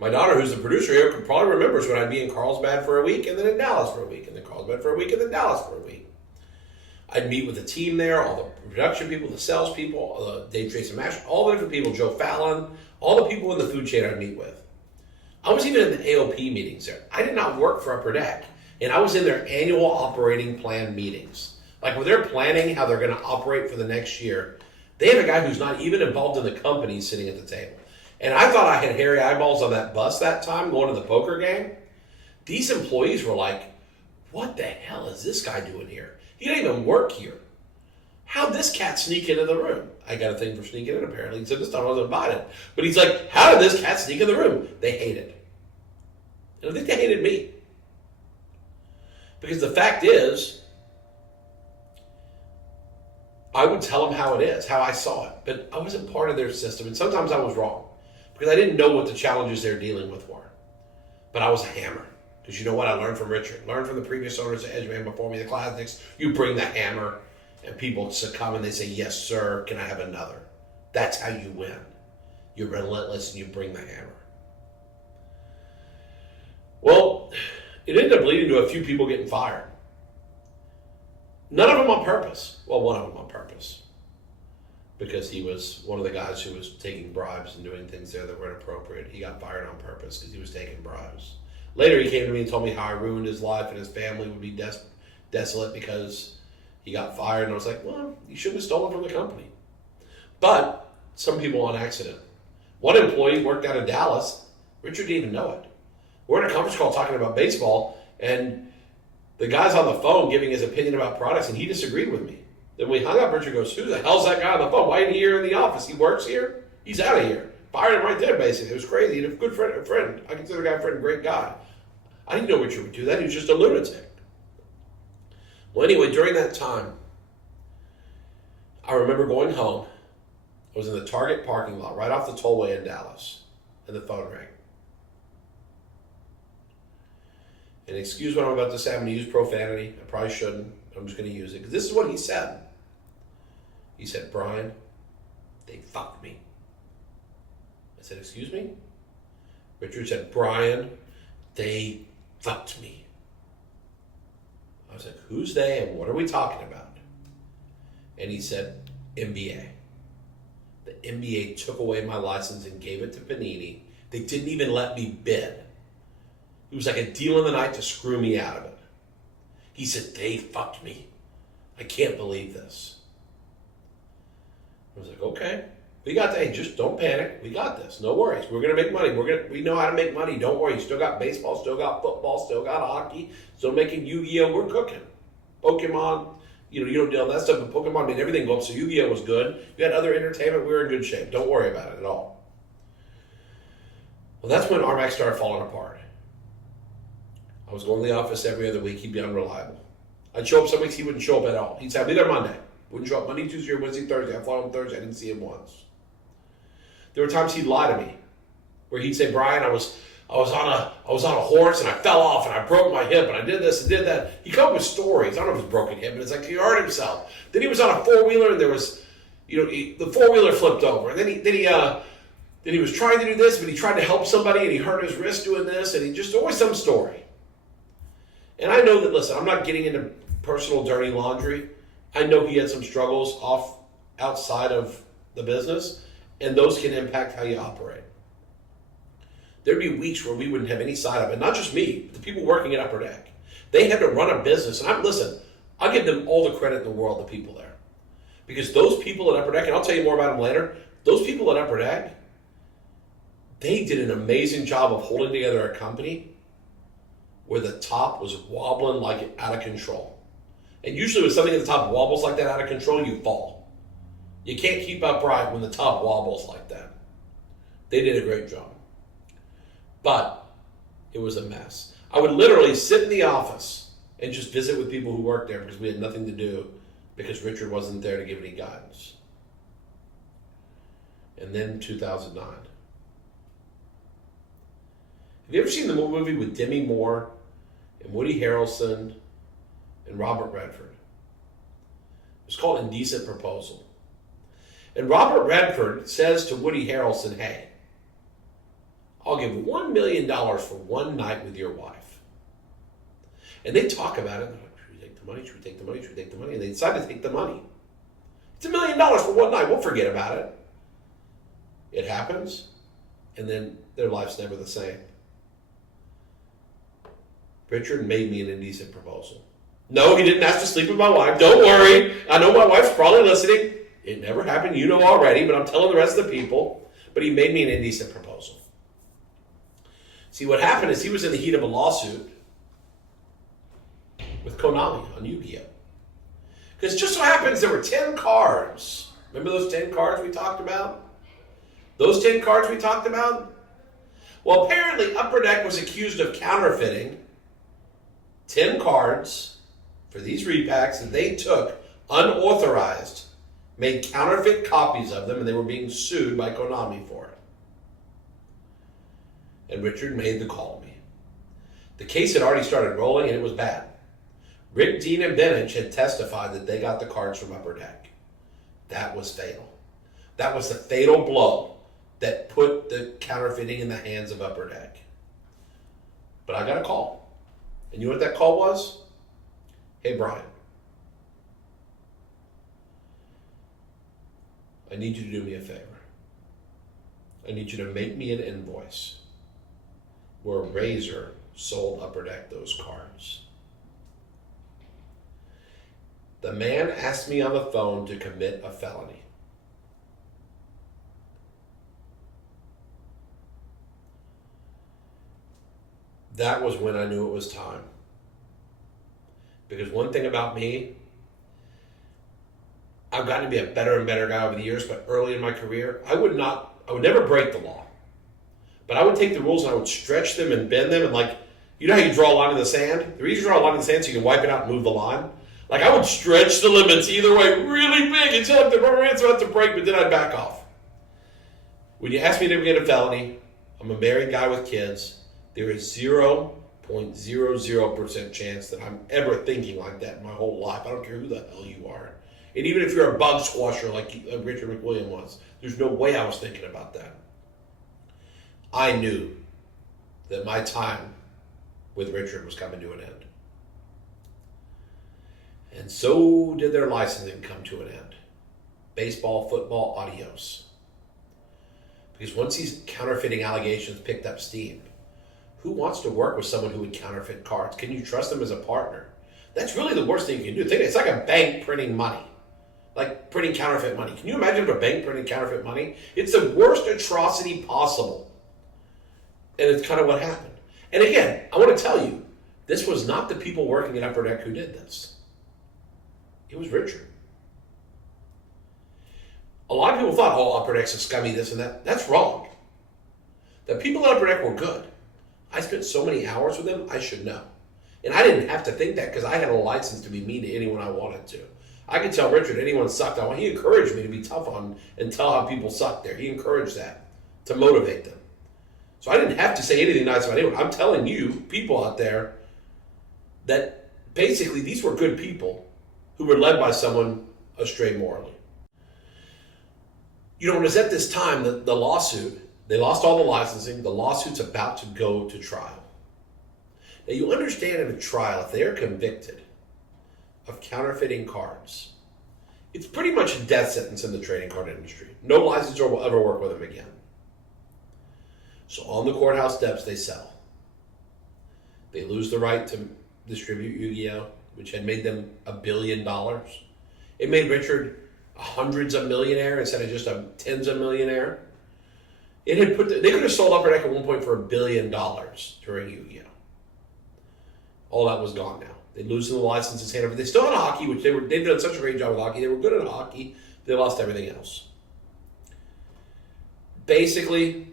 My daughter, who's the producer here, probably remembers when I'd be in Carlsbad for a week and then in Dallas for a week, and then Carlsbad for a week and then Dallas for a week. I'd meet with the team there, all the production people, the sales people, Dave Tracy Mash, all the different people, Joe Fallon, all the people in the food chain I'd meet with. I was even in the AOP meetings there. I did not work for Upper Deck, and I was in their annual operating plan meetings. Like when they're planning how they're going to operate for the next year, they have a guy who's not even involved in the company sitting at the table. And I thought I had hairy eyeballs on that bus that time going to the poker game. These employees were like, what the hell is this guy doing here? He didn't even work here. How'd this cat sneak into the room? I got a thing for sneaking in, apparently. He said this time I wasn't buying it. But he's like, how did this cat sneak in the room? They hated. And I think they hated me. Because the fact is, I would tell them how it is, how I saw it. But I wasn't part of their system. And sometimes I was wrong. Because I didn't know what the challenges they're dealing with were. But I was a hammer. Because you know what I learned from Richard? Learned from the previous owners of Edgeman before me, the classics. You bring the hammer, and people succumb and they say, yes, sir, can I have another? That's how you win. You're relentless and you bring the hammer. Well, it ended up leading to a few people getting fired. None of them on purpose. Well, one of them on purpose. Because he was one of the guys who was taking bribes and doing things there that were inappropriate. He got fired on purpose because he was taking bribes. Later, he came to me and told me how I ruined his life and his family would be desolate because he got fired. And I was like, well, you shouldn't have stolen from the company. But some people on accident. One employee worked out of Dallas. Richard didn't even know it. We're in a conference call talking about baseball, And the guy's on the phone giving his opinion about products, and he disagreed with me. Then we hung up. Richard goes, "Who the hell's that guy on the phone? Why isn't he here in the office? He works here? He's out of here." Fired him right there, basically. It was crazy. And a good friend. I consider the guy a friend, a great guy. I didn't know Richard would do that. He was just a lunatic. Well, anyway, during that time, I remember going home. I was in the Target parking lot right off the tollway in Dallas, and the phone rang. And excuse what I'm about to say, I'm going to use profanity. I probably shouldn't. I'm just going to use it. Because this is what he said. He said, "Brian, they fucked me." I said, "Excuse me?" Richard said, "Brian, they fucked me." I was like, "Who's they and what are we talking about?" And he said, "NBA. The NBA took away my license and gave it to Panini. They didn't even let me bid. It was like a deal in the night to screw me out of it." He said, "They fucked me. I can't believe this." I was like, "Okay, we got that. Hey, just don't panic. We got this. No worries. We're gonna make money. We know how to make money. Don't worry. Still got baseball. Still got football. Still got hockey. Still making Yu-Gi-Oh. We're cooking. Pokemon. You don't deal with that stuff, but Pokemon made everything go up. So Yu-Gi-Oh was good. You had other entertainment. We were in good shape. Don't worry about it at all." Well, that's when Armac started falling apart. I was going to the office every other week. He'd be unreliable. I'd show up some weeks, he wouldn't show up at all. He'd say, "I'll be there Monday." Wouldn't show up Monday, Tuesday, or Wednesday, Thursday. I'd fly home Thursday. I didn't see him once. There were times he'd lie to me, where he'd say, "Brian, I was on a horse and I fell off and I broke my hip and I did this and did that." He come up with stories. I don't know if it's broken hip, but it's like he hurt himself. Then he was on a four-wheeler and there was, the four-wheeler flipped over. And then he was trying to do this, but he tried to help somebody and he hurt his wrist doing this, and he just always some story. And I know that, listen, I'm not getting into personal dirty laundry. I know he had some struggles outside of the business, and those can impact how you operate. There'd be weeks where we wouldn't have any side of it. Not just me, but the people working at Upper Deck. They had to run a business. And I'll give them all the credit in the world, the people there. Because those people at Upper Deck, and I'll tell you more about them later, those people at Upper Deck, they did an amazing job of holding together a company where the top was wobbling like out of control. And usually when something at the top wobbles like that out of control, you fall. You can't keep upright when the top wobbles like that. They did a great job. But it was a mess. I would literally sit in the office and just visit with people who worked there because we had nothing to do because Richard wasn't there to give any guidance. And then 2009. Have you ever seen the movie with Demi Moore and Woody Harrelson and Robert Redford? It's called Indecent Proposal. And Robert Redford says to Woody Harrelson, "Hey, I'll give $1 million for one night with your wife." And they talk about it. They're like, "Should we take the money? Should we take the money? Should we take the money?" And they decide to take the money. It's $1 million for one night. We'll forget about it. It happens. And then their life's never the same. Richard made me an indecent proposal. No, he didn't ask to sleep with my wife. Don't worry. I know my wife's probably listening. It never happened. You know already, but I'm telling the rest of the people. But he made me an indecent proposal. See, what happened is he was in the heat of a lawsuit with Konami on Yu-Gi-Oh! Because just so happens there were 10 cards. Remember those 10 cards we talked about? Those 10 cards we talked about? Well, apparently Upper Deck was accused of counterfeiting 10 cards for these repacks that they took unauthorized, made counterfeit copies of them, and they were being sued by Konami for it. And Richard made the call to me. The case had already started rolling, and it was bad. Rick, Dean, and Benich had testified that they got the cards from Upper Deck. That was fatal. That was the fatal blow that put the counterfeiting in the hands of Upper Deck. But I got a call. And you know what that call was? "Hey, Brian, I need you to do me a favor. I need you to make me an invoice where Razor sold Upper Deck those cards." The man asked me on the phone to commit a felony. That was when I knew it was time. Because one thing about me, I've gotten to be a better and better guy over the years, but early in my career, I would never break the law. But I would take the rules and I would stretch them and bend them, and like, you know how you draw a line in the sand? The reason you draw a line in the sand so you can wipe it out and move the line. Like, I would stretch the limits either way really big until like the rubber band's about to break, but then I'd back off. When you ask me to get a felony, I'm a married guy with kids. There is 0.00% chance that I'm ever thinking like that in my whole life. I don't care who the hell you are. And even if you're a bug squasher like Richard McWilliam was, there's no way I was thinking about that. I knew that my time with Richard was coming to an end. And so did their licensing come to an end. Baseball, football, adios. Because once these counterfeiting allegations picked up steam, who wants to work with someone who would counterfeit cards? Can you trust them as a partner? That's really the worst thing you can do. Think it's like a bank printing money. Like printing counterfeit money. Can you imagine if a bank printing counterfeit money? It's the worst atrocity possible. And it's kind of what happened. And again, I want to tell you, this was not the people working at Upper Deck who did this. It was Richard. A lot of people thought, oh, Upper Deck's a scummy, this and that. That's wrong. The people at Upper Deck were good. I spent so many hours with them, I should know. And I didn't have to think that because I had a license to be mean to anyone I wanted to. I could tell Richard anyone sucked. He encouraged me to be tough on and tell how people sucked there. He encouraged that to motivate them. So I didn't have to say anything nice about anyone. I'm telling you, people out there, that basically these were good people who were led by someone astray morally. You know, it was at this time that the lawsuit, they lost all the licensing, the lawsuit's about to go to trial. Now you understand in a trial, if they are convicted of counterfeiting cards, it's pretty much a death sentence in the trading card industry. No licensor will ever work with them again. So on the courthouse steps, they sell. They lose the right to distribute Yu-Gi-Oh!, which had made them $1 billion. It made Richard hundreds of millionaire instead of just a tens of millionaire. It had they could have sold Upper Deck at one point for $1 billion during Yu-Gi-Oh! All that was gone now. They lose the licenses hand over. They still had hockey, which they've done such a great job with hockey. They were good at hockey. They lost everything else. Basically,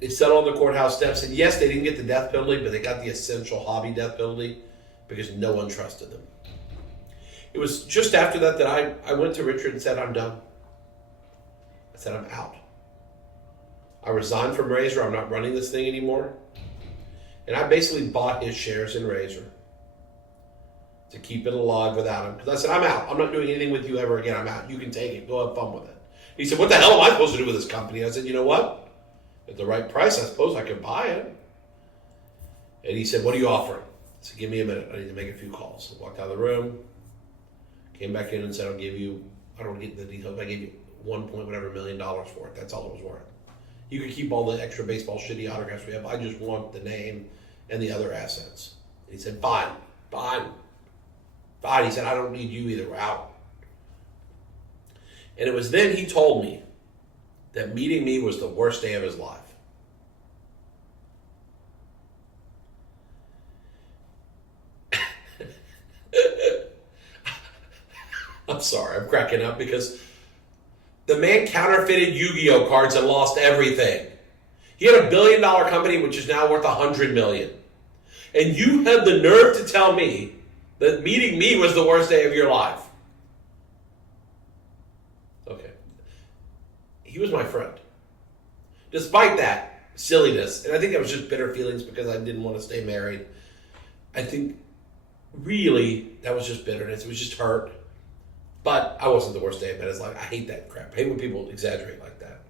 they settled on the courthouse steps, and yes, they didn't get the death penalty, but they got the essential hobby death penalty because no one trusted them. It was just after that I went to Richard and said, I'm done. I said, I'm out. I resigned from Razor. I'm not running this thing anymore. And I basically bought his shares in Razor to keep it alive without him. Because I said, I'm out. I'm not doing anything with you ever again. I'm out. You can take it. Go have fun with it. He said, what the hell am I supposed to do with this company? I said, you know what? At the right price, I suppose I could buy it. And he said, what are you offering? I said, give me a minute. I need to make a few calls. I walked out of the room, came back in and said, I'll give you, I don't want to get into the details, but I gave you $1 million for it. That's all it was worth. You can keep all the extra baseball shitty autographs we have. I just want the name and the other assets. And he said, fine. He said, I don't need you either. We're out. And it was then he told me that meeting me was the worst day of his life. I'm sorry, I'm cracking up because the man counterfeited Yu-Gi-Oh! Cards and lost everything. He had $1 billion company which is now worth $100 million. And you had the nerve to tell me that meeting me was the worst day of your life. Okay. He was my friend. Despite that silliness, and I think that was just bitter feelings because I didn't want to stay married. I think really that was just bitterness. It was just hurt. But I wasn't the worst day of his life. I hate that crap. I hate when people exaggerate like that.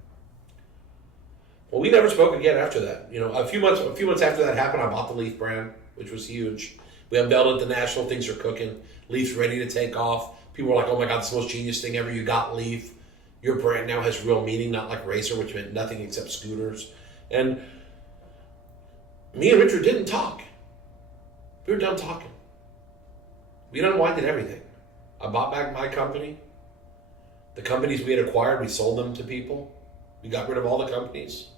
Well, we never spoke again after that. You know, a few months after that happened, I bought the Leaf brand, which was huge. We unveiled it at the National. Things are cooking. Leaf's ready to take off. People were like, oh my God, this is the most genius thing ever. You got Leaf. Your brand now has real meaning, not like Racer, which meant nothing except scooters. And me and Richard didn't talk. We were done talking. We unwinded everything. I bought back my company. The companies we had acquired, we sold them to people. We got rid of all the companies.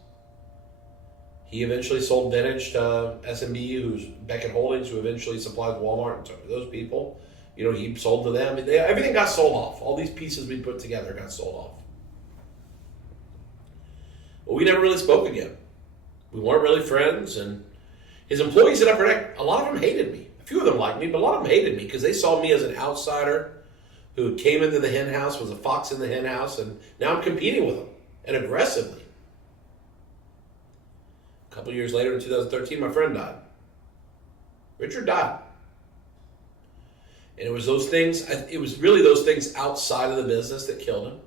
He eventually sold Vintage to SMB, who's Beckett Holdings, who eventually supplies Walmart and those people. He sold to them. Everything got sold off. All these pieces we put together got sold off. But we never really spoke again. We weren't really friends, and his employees at Upper Deck, a lot of them hated me. A few of them liked me, but a lot of them hated me because they saw me as an outsider who came into the hen house, was a fox in the hen house, and now I'm competing with them, and aggressively. A couple years later, in 2013, my friend died. Richard died. And it was really those things outside of the business that killed him.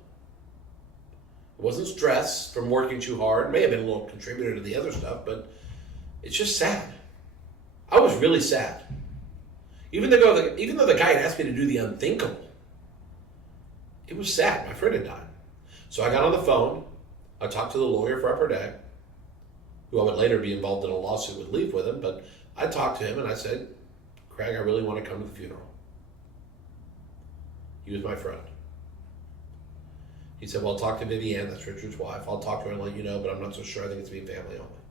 It wasn't stress from working too hard. It may have been a little contributor to the other stuff, but it's just sad. I was really sad. Even though the guy had asked me to do the unthinkable, it was sad. My friend had died. So I got on the phone. I talked to the lawyer for Upper Deck, who I would later be involved in a lawsuit with Leaf with him, but I talked to him and I said, Craig, I really want to come to the funeral. He was my friend. He said, well, I'll talk to Vivienne, that's Richard's wife. I'll talk to her and let you know, but I'm not so sure. I think it's being family only.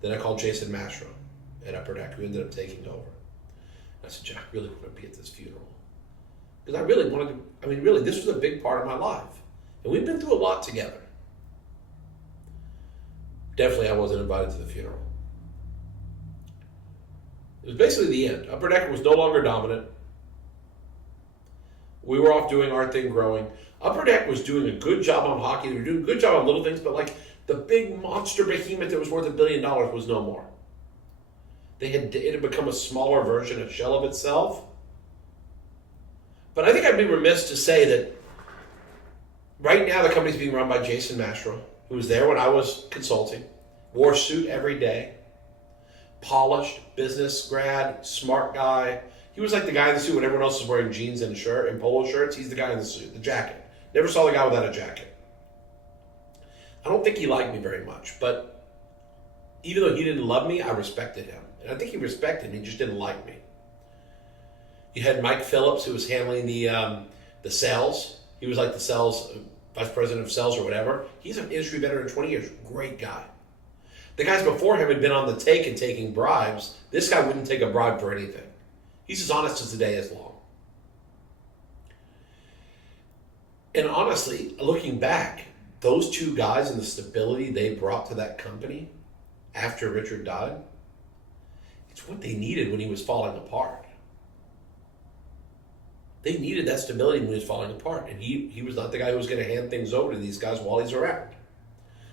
Then I called Jason Mastro at Upper Deck, who ended up taking over. And I said, Jack, I really want to be at this funeral. Because I really wanted to, really, this was a big part of my life. And we've been through a lot together. Definitely I wasn't invited to the funeral. It was basically the end. Upper Deck was no longer dominant. We were off doing our thing growing. Upper Deck was doing a good job on hockey. They were doing a good job on little things, but like the big monster behemoth that was worth $1 billion was no more. It had become a smaller version, a shell of itself. But I think I'd be remiss to say that right now the company's being run by Jason Mastro, who was there when I was consulting, wore a suit every day, polished, business grad, smart guy. He was like the guy in the suit when everyone else is wearing jeans and a shirt and polo shirts. He's the guy in the suit, the jacket. Never saw the guy without a jacket. I don't think he liked me very much, but even though he didn't love me, I respected him. And I think he respected me, he just didn't like me. You had Mike Phillips, who was handling the sales. He was like the sales, vice president of sales or whatever. He's an industry veteran of 20 years. Great guy. The guys before him had been on the take and taking bribes. This guy wouldn't take a bribe for anything. He's as honest as the day is long. And honestly, looking back, those two guys and the stability they brought to that company after Richard died, it's what they needed when he was falling apart. They needed that stability when he was falling apart. And he was not the guy who was going to hand things over to these guys while he's around.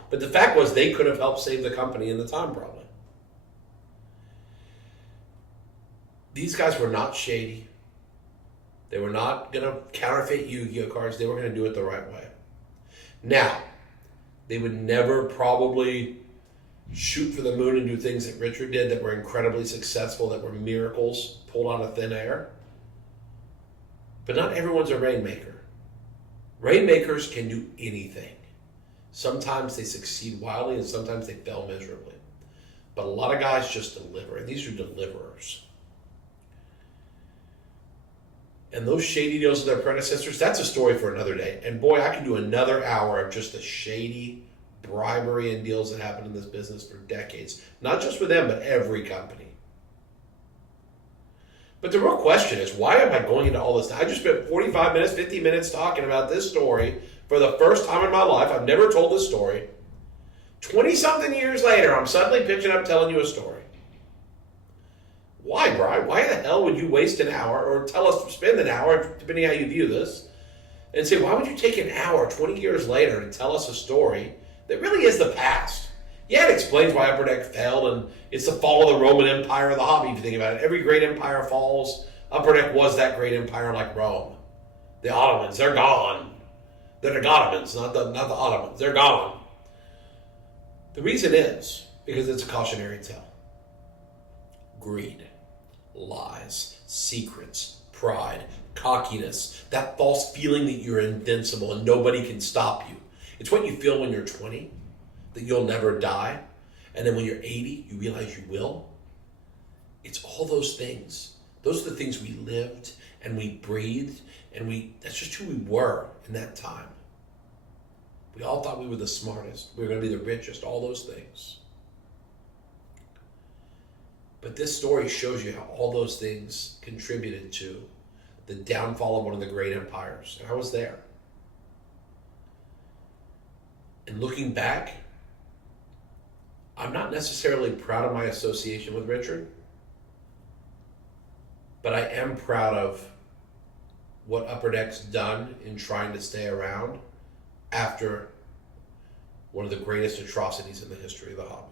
But the fact was, they could have helped save the company in the time, probably. These guys were not shady. They were not going to counterfeit Yu-Gi-Oh cards. They were going to do it the right way. Now, they would never probably shoot for the moon and do things that Richard did that were incredibly successful, that were miracles pulled out of thin air. But not everyone's a rainmaker. Rainmakers can do anything. Sometimes they succeed wildly and sometimes they fail miserably. But a lot of guys just deliver, and these are deliverers. And those shady deals with their predecessors, that's a story for another day. And boy, I could do another hour of just the shady bribery and deals that happened in this business for decades. Not just with them, but every company. But the real question is, why am I going into all this? I just spent 45 minutes, 50 minutes talking about this story for the first time in my life. I've never told this story. 20-something years later, I'm suddenly pitching up telling you a story. Why, Brian? Why the hell would you waste an hour, or spend an hour, depending how you view this, and say, why would you take an hour 20 years later to tell us a story that really is the past? Yeah, it explains why Upper Deck failed, and it's the fall of the Roman Empire of the hobby, if you think about it. Every great empire falls. Upper Deck was that great empire like Rome. The Ottomans, they're gone. They're the Ottomans, not the Ottomans. They're gone. The reason is because it's a cautionary tale. Greed, lies, secrets, pride, cockiness, that false feeling that you're invincible and nobody can stop you. It's what you feel when you're 20, that you'll never die. And then when you're 80, you realize you will. It's all those things. Those are the things we lived and we breathed, and that's just who we were in that time. We all thought we were the smartest. We were going to be the richest, all those things. But this story shows you how all those things contributed to the downfall of one of the great empires. And I was there. And looking back, I'm not necessarily proud of my association with Richard, but I am proud of what Upper Deck's done in trying to stay around after one of the greatest atrocities in the history of the hobby.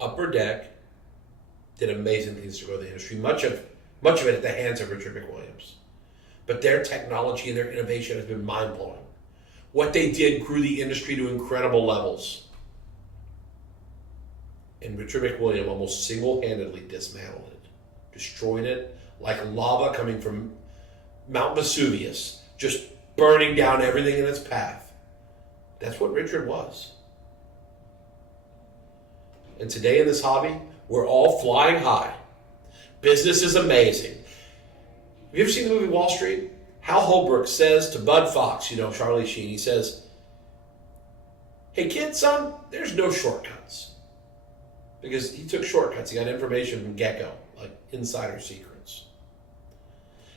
Upper Deck did amazing things to grow the industry, much of it at the hands of Richard McWilliams. But their technology and their innovation has been mind-blowing. What they did grew the industry to incredible levels. And Richard McWilliam almost single-handedly dismantled it, destroyed it like lava coming from Mount Vesuvius, just burning down everything in its path. That's what Richard was. And today in this hobby, we're all flying high. Business is amazing. Have you ever seen the movie Wall Street? Hal Holbrook says to Bud Fox, Charlie Sheen, he says, "Hey kid, son, there's no shortcuts." Because he took shortcuts. He got information from Gecko, like insider secrets.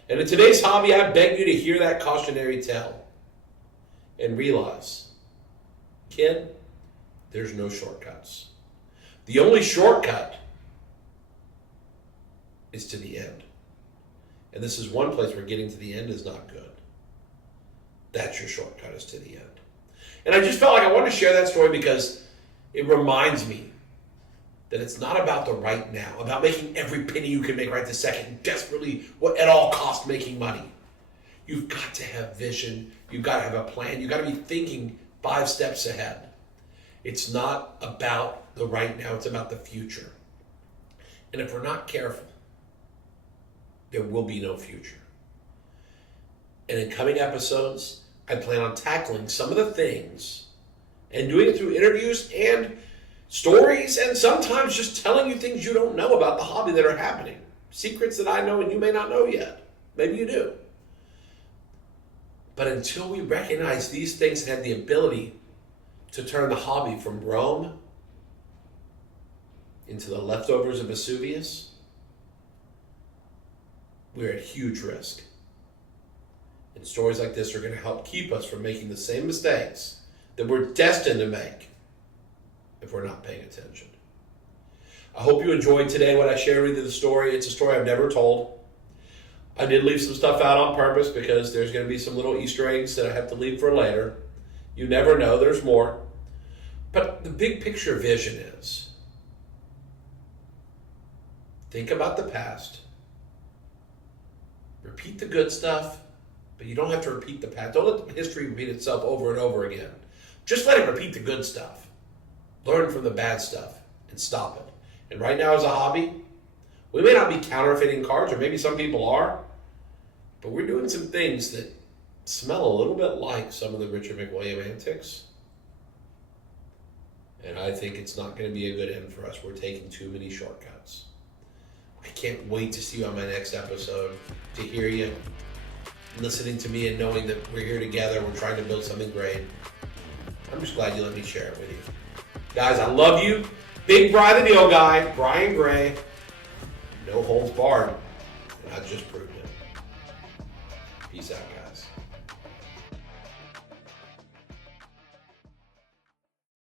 And in today's hobby, I beg you to hear that cautionary tale and realize, kid, there's no shortcuts. The only shortcut is to the end. And this is one place where getting to the end is not good. That's your shortcut, is to the end. And I just felt like I wanted to share that story because it reminds me that it's not about the right now, about making every penny you can make right this second, desperately, at all costs, making money. You've got to have vision. You've got to have a plan. You've got to be thinking 5 steps ahead. It's not about the right now. It's about the future. And if we're not careful, there will be no future. And in coming episodes, I plan on tackling some of the things and doing it through interviews and stories, and sometimes just telling you things you don't know about the hobby that are happening. Secrets that I know and you may not know yet. Maybe you do. But until we recognize these things that have the ability to turn the hobby from Rome into the leftovers of Vesuvius, we're at huge risk. And stories like this are going to help keep us from making the same mistakes that we're destined to make if we're not paying attention. I hope you enjoyed today what I shared with you, the story. It's a story I've never told. I did leave some stuff out on purpose because there's going to be some little Easter eggs that I have to leave for later. You never know, there's more. But the big picture vision is, think about the past. Repeat the good stuff, but you don't have to repeat the past. Don't let the history repeat itself over and over again. Just let it repeat the good stuff. Learn from the bad stuff and stop it. And right now as a hobby, we may not be counterfeiting cards, or maybe some people are, but we're doing some things that smell a little bit like some of the Richard McWilliam antics. And I think it's not going to be a good end for us. We're taking too many shortcuts. I can't wait to see you on my next episode, to hear you listening to me and knowing that we're here together. We're trying to build something great. I'm just glad you let me share it with you. Guys, I love you. Big Bry the Deal Guy, Brian Gray. No holds barred. And I just proved it. Peace out, guys.